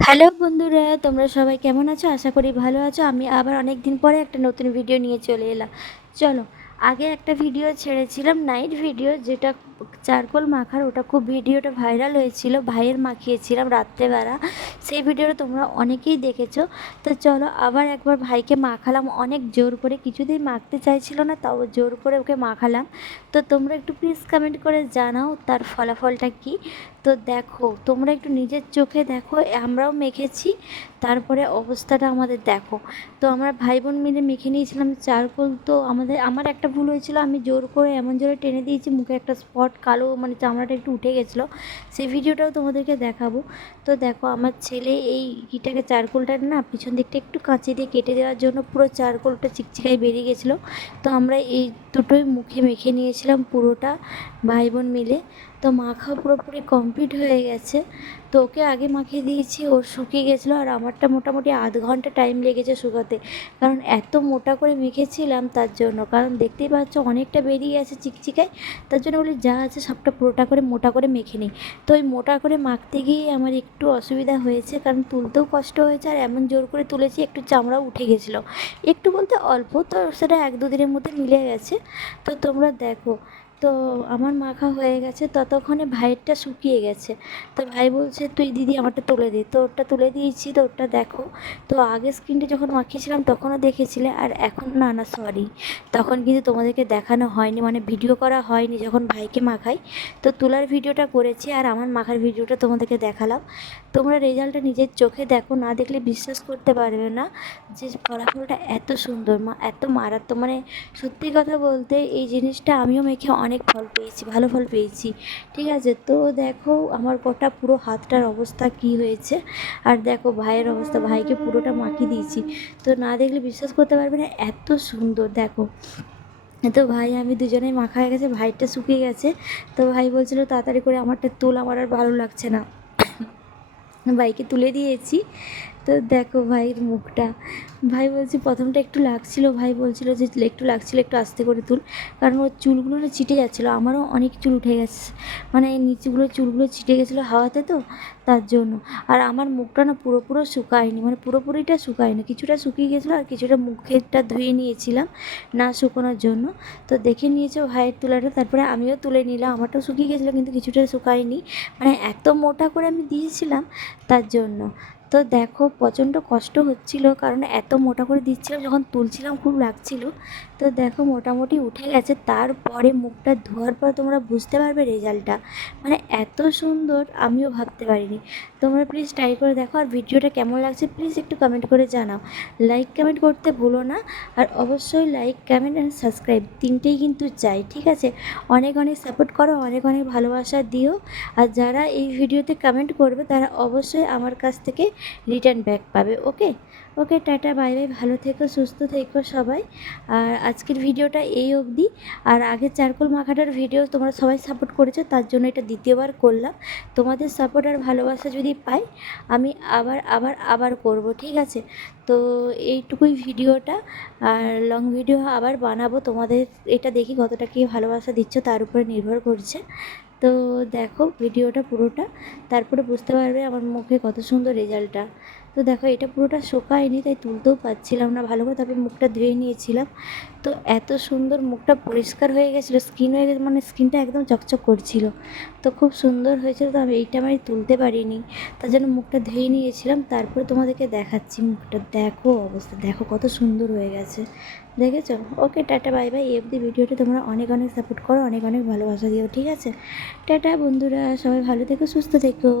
Hello বন্ধুরা, তোমরা সবাই কেমন আছো? আশা করি ভালো আছো। আমি আবার অনেক দিন পরে একটা নতুন ভিডিও নিয়ে চলে এলাম। চলো, আগে একটা ভিডিও ছেড়েছিলাম নাইট ভিডিও যেটা চারকোল মাখার, ওটা খুব ভিডিওটা ভাইরাল হয়েছিল, ভাইয়ের মাখিয়েছিলাম রাত্রেবেলা। সেই ভিডিওটা তোমরা অনেকেই দেখেছ। তো চলো, আবার একবার ভাইকে মাখালাম। অনেক জোর করে, কিছুতেই মাখতে চাইছিল না, তাও জোর করে ওকে মাখালাম। তো তোমরা একটু প্লিজ কমেন্ট করে জানাও, তার ফলাফলটা কী? তো দেখো, তোমরা একটু নিজের চোখে দেখো, আমরাও মেখেছি, তারপরে অবস্থাটা আমাদের দেখো। তো আমরা ভাই বোন মিলে মেখে নিয়েছিলাম চারকোল, তো আমাদের, আমার একটা ভুল হয়েছিল, আমি জোর করে এমন জোরে টেনে দিয়েছি, মুখে একটা স্পট কালো মানে চামড়াটা একটু উঠে গেছিল। সেই ভিডিওটাও তোমাদেরকে দেখাবো। তো দেখো, আমার ছেলে এই ইটাকে চারকোলটা না পিছন দিকটা একটু কাঁচি দিয়ে কেটে দেওয়ার জন্য পুরো চারকোলটা চিকচিকায় বেরিয়ে গেছিল। তো আমরা এই দুটোই মুখে মেখে নিয়েছিলাম পুরোটা ভাই বোন মিলে। তো মাখা পুরোপুরি কমপ্লিট হয়ে গেছে। তো ওকে আগে মাখিয়ে দিয়েছি ওর শুকিয়ে গেছিল আর আমারটা মোটামুটি আধ ঘণ্টা টাইম লেগেছে শুকাতে। কারণ এত মোটা করে মেখেছিলাম তার জন্য। কারণ দেখতেই পাচ্ছ অনেকটা বেরিয়ে গেছে চিকচিকায়, তার জন্য বলি যা আছে সবটা পুরোটা করে মোটা করে মেখে নিই। তো ওই মোটা করে মাখতে গিয়ে আমার একটু অসুবিধা হয়েছে, কারণ তুলতেও কষ্ট হয়েছে আর এমন জোর করে তুলেছি একটু চামড়াও উঠে গেছিল। একটু বলতে অল্প, তো সেটা এক দু দিনের মধ্যে মিলে গেছে। তো তোমরা দেখো তো আমার মাখা হয়ে গেছে, ততক্ষণে ভাইয়েরটা শুকিয়ে গেছে। তো ভাই বলছে, তুই দিদি আমারটা তুলে দে। তো ওরটা তুলে দিয়েছি, তো ওরটা দেখো। তো আগে স্ক্রিনটা যখন মাখিয়েছিলাম, তখনও দেখেছিলে, আর এখন না না সরি তখন কিন্তু তোমাদেরকে দেখানো হয়নি মানে ভিডিও করা হয়নি যখন ভাইকে মাখাই। তো তোলার ভিডিওটা করেছি, আর আমার মাখার ভিডিওটা তোমাদেরকে দেখালাম। তোমরা রেজাল্টটা নিজের চোখে দেখো, না দেখলে বিশ্বাস করতে পারবে না যে ফলাফলটা এত সুন্দর, মা, এত মারাত্মক। মানে সত্যি কথা বলতে, এই জিনিসটা আমিও মেখে অনেক ফল পেয়েছি, ভালো ফল পেয়েছি। ঠিক আছে, তো দেখো আমার গোটা পুরো হাতটার অবস্থা কি হয়েছে। আর দেখো ভাইয়ের অবস্থা, ভাইকে পুরোটা মাখিয়ে দিয়েছি। তো না দেখলে বিশ্বাস করতে পারবে না, এত সুন্দর, দেখো। তো ভাই, আমি দুজনেই মাখা হয়ে গেছে, ভাইটা শুকিয়ে গেছে। তো ভাই বলছিল তাড়াতাড়ি করে আমারটা তোল, আমার আর ভালো লাগছে না। ভাইকে তুলে দিয়েছি। তো দেখো ভাইয়ের মুখটা। ভাই বলছি, প্রথমটা একটু লাগছিল। ভাই বলছিল যে, একটু লাগছিল, একটু আস্তে করে তুল। কারণ ওর চুলগুলো না চিটে যাচ্ছিল। আমারও অনেক চুল উঠে গেছে। মানে নিচুগুলো চুলগুলো চিটে গেছিল হাওয়াতে তো, তার জন্য। আর আমার মুখটা না পুরোপুরো শুকায়নি। মানে পুরোপুরিটা শুকায়নি। কিছুটা শুকিয়ে গেছিল আর কিছুটা মুখেরটা ধুয়ে নিয়েছিলাম না শুকোনোর জন্য। তো দেখে নিয়েছে ভাইয়ের তুলাটা। তারপরে আমিও তুলে নিলাম। আমারটাও শুকিয়ে গেছিল কিন্তু কিছুটা শুকায়নি। মানে এত মোটা করে আমি দিয়েছিলাম তার জন্য। তো দেখো, প্রচণ্ড কষ্ট হচ্ছিল, কারণ এত মোটা করে দিচ্ছিলাম, যখন তুলছিলাম খুব লাগছিল। তো দেখো, মোটামুটি উঠে গেছে। তারপরে মুখটা ধোয়ার পর তোমরা বুঝতে পারবে রেজাল্টটা। মানে এত সুন্দর, আমিও ভাবতে পারিনি। তোমরা প্লিজ ট্রাই করে দেখো, আর ভিডিওটা কেমন লাগছে প্লিজ একটু কমেন্ট করে জানাও। লাইক কমেন্ট করতে ভুলো না, আর অবশ্যই লাইক কমেন্ট অ্যান্ড সাবস্ক্রাইব তিনটেই কিন্তু চাই, ঠিক আছে? অনেক অনেক সাপোর্ট করো, অনেক অনেক ভালোবাসা দিও। আর যারা এই ভিডিওতে কমেন্ট করবে, তারা অবশ্যই আমার কাছ থেকে রিটার্ন ব্যাক পাবে, okay? Okay, tata, bye bye, ভালো থেকো, সুস্থ থেকো সবাই। আর আজকের ভিডিওটা এই অবধি। আর আগের চারকোল মাখাটার ভিডিও তোমরা সবাই সাপোর্ট করেছ, তার জন্য এটা দ্বিতীয়বার করলাম। তোমাদের সাপোর্ট আর ভালোবাসা যদি পাই, আমি আবার আবার আবার করব, ঠিক আছে? তো এইটুকুই ভিডিওটা। আর লং ভিডিও আবার বানাবো, তোমাদের এটা দেখি কতটা কী ভালোবাসা দিচ্ছ, তার উপরে নির্ভর করছে। তো দেখো ভিডিওটা পুরোটা। তারপরে বুঝতে পারবে আমার মুখে কত সুন্দর রেজাল্টটা। তো দেখো, এটা পুরোটা শোকায়নি, তাই তুলতেও পারছিলাম না ভালো করে তারপরে মুখটা ধুয়ে নিয়েছিলাম। তো এত সুন্দর মুখটা পরিষ্কার হয়ে গেছিল স্কিন হয়ে গেছে মানে স্কিনটা একদম চকচক করছিল। তো খুব সুন্দর হয়েছিল, তো আমি এইটা আমি তুলতে পারিনি। তার জন্য মুখটা ধুয়ে নিয়েছিলাম, তারপরে তোমাদেরকে দেখাচ্ছি মুখটা। দেখো অবস্থা, দেখো কত সুন্দর হয়ে গেছে। দেখেছ? Okay, tata, bye bye. FD ভিডিওটা তোমরা অনেক অনেক সাপোর্ট করো, অনেক অনেক ভালোবাসা দিও, ঠিক আছে? টাটা, বন্ধুরা, সবাই ভালো থেকো, সুস্থ থেকো।